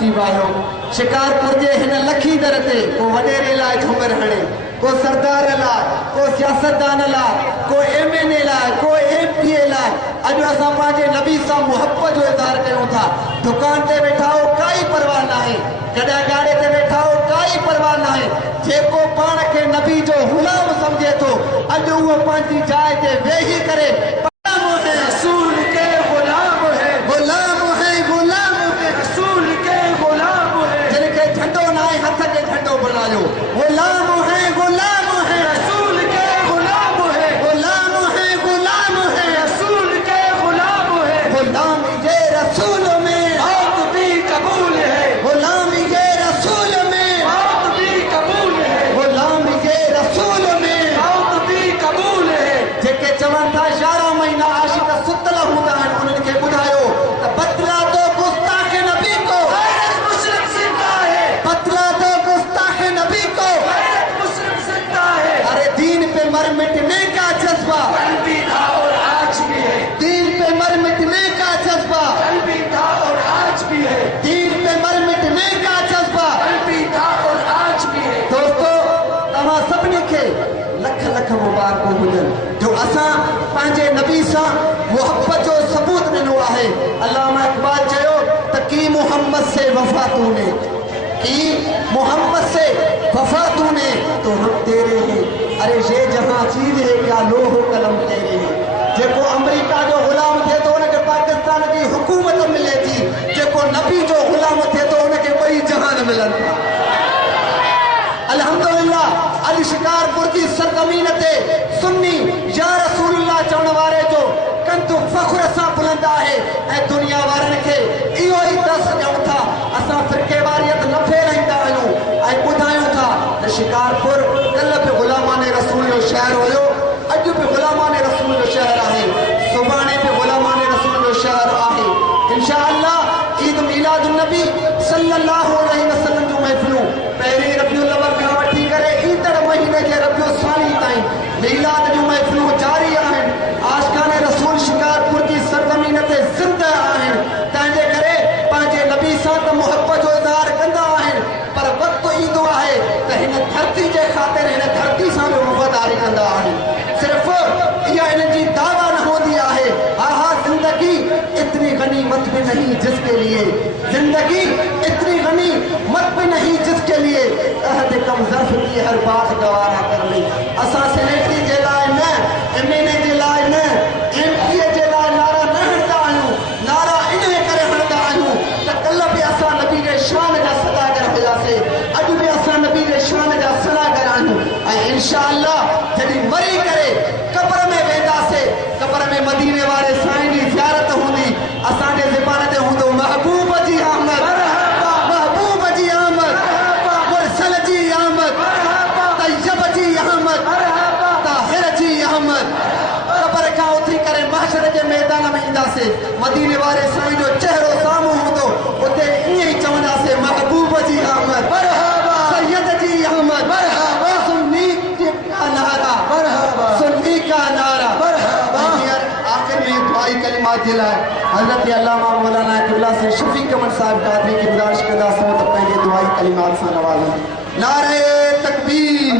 नसीब आयो शिकारपुर जे हिन लखी दर ते को वडेरे लाइ झूमर हणे को सरदार लाइ को सियासतदान लाइ को MNA लाइ को MP लाइ अॼु असां पंहिंजे नबी सां मुहबत जो इज़हार कयूं था दुकान ते वेठा हो काई परवाह नाहे कॾहिं गाड़े ते वेठा हो काई परवाह नाहे जेको पाण खे नबी जो गुलाम सम्झे थो अॼु उहो पंहिंजी जाइ ते वेही करे रसूल के गुलाम है गुलाम है गुलाम है रसूल के गुलाम है जिनके झंडो नाहे हथ के झंडो बनायो गुलाम है रसूल के गुलाम है गुलाम है रसूल के गुलाम है गुलाम ये रसूल में मौत भी कबूल है गुलाम ये रसूल में मौत भी कबूल है गुलाम ये रसूल में मौत भी कबूल है जेके चवनि था 11 महीना आशिक सुतल हूंदा आहिनि उन्हनि खे ॿुधायो त बदला तो गुस्ताख नबी को मुस्लिम जिंदा है बदला तो गुस्ताख नबी को मुस्लिम जिंदा है अरे दीन पे मर मिटने का जज्बा कल भी था और आज भी है दीन पे मर मिटने का जज्बा कल भी था और आज भी है दीन पे मर मिटने का जज्बा कल भी था और आज भी है दोस्तों तव्हां सभिनी खे लख लख मुबारकूं हुजनि जो असां पंहिंजे नबी सां मुहबत जो सबूत ॾिनो आहे अल्लामा इक़बाल चयो त की मोहम्मद से वफा तूने की मोहम्मद से वफा तूने तो हम तेरे हैं अरे ये जहां चीज है क्या लोह कलम तेरे हैं जेको अमेरिका जो गुलाम थिए थो उनखे पाकिस्तान जी हुकूमत मिले थी जेको नबी जो गुलाम थिए थो उनखे ॿई जहान मिलनि था अल्हम्दुलिल्लाह अॼु शिकारपुर जी सरज़मीन ते सुन्नी या रसूलुल्लाह चवण वारे जो कंद फ़ख्र सां बुलंद आहे ऐं दुनिया वारनि खे इहो ई दस ॾियूं था असां फ़िरक़ेवारियत न फेराईंदा आहियूं ऐं ॿुधायूं था त शिकारपुर कल्ह बि ग़ुलामाने रसूल जो शहर हुयो अॼु बि ग़ुलामाने रसूल जो शहर आहे सुभाणे बि ग़ुलामाने रसूल जो शहर आहे इंशाअल्लाह ईद मीलादुन नबी सल्लल्लाहु अलैहि वसल्लम जूं महफ़िलूं पहिरीं रबिउल अव्वल खां वठी करे ईंदड़ महीने जे रबिउल सानी ताईं मीलाद जूं महफ़िलूं जारी आहिनि आशिक़ाने रसूल शिकारपुर जी सरज़मीन ते ज़िंदा आहिनि तंहिंजे करे पंहिंजे नबी सां त मुहबत जो इज़हार कंदा आहिनि पर वक़्तु ईंदो आहे त हिन धरती जे ख़ातिर हिन धरती सां बि वफ़ादारी कंदा आहिनि सिर्फ़ु इहा इन्हनि जी दावा न हूंदी आहे हा ज़िंदगी इतनी गनीमत भी नहीं जिसके लिए जिंदगी इतनी गनीमत भी नहीं जिसके लिए अहद कम ज़र्फ़ की हर बात गवारा कर ली असां सेनेटरी जे लाइ न MNA जे लाइ न MP जे लाइ नारा न हणंदा आहियूं नारा इन करे हणंदा आहियूं त कल्ह बि असां नबी जे शान जा सदागर हुयासीं अॼु बि असां नबी जे शान जा सदागर आहियूं ऐं इंशाअल्लाह जॾहिं मरी करे क़ब्र में वेंदासीं क़ब्र में मदीने वारे साईं जी ज़ियारत हूंदी असांजे ज़बान ते हूंदो महबूब जी आमद महबूब जी आमद मुरसल जी आमद तैयब जी अहमद ताहिर जी अहमद क़ब्र खां उथी करे महशर जे मैदान में ईंदासीं मदीने वारे साईं जो चहिरो साम्हूं हूंदो उते ईअं ई चवंदासीं महबूब जी आमद सैयद जी अहमद सुन्नी का नारा सुन्नी का नारा आखिर में दुआई कलिमात जे लाइ हज़रत अल्लामा मौलाना क़िबला से शफीक अहमद साहब कादरी की गुज़ारिश कंदासीं त पंहिंजे दुआई कलिमात सां नवाज़नि नारे तकबीर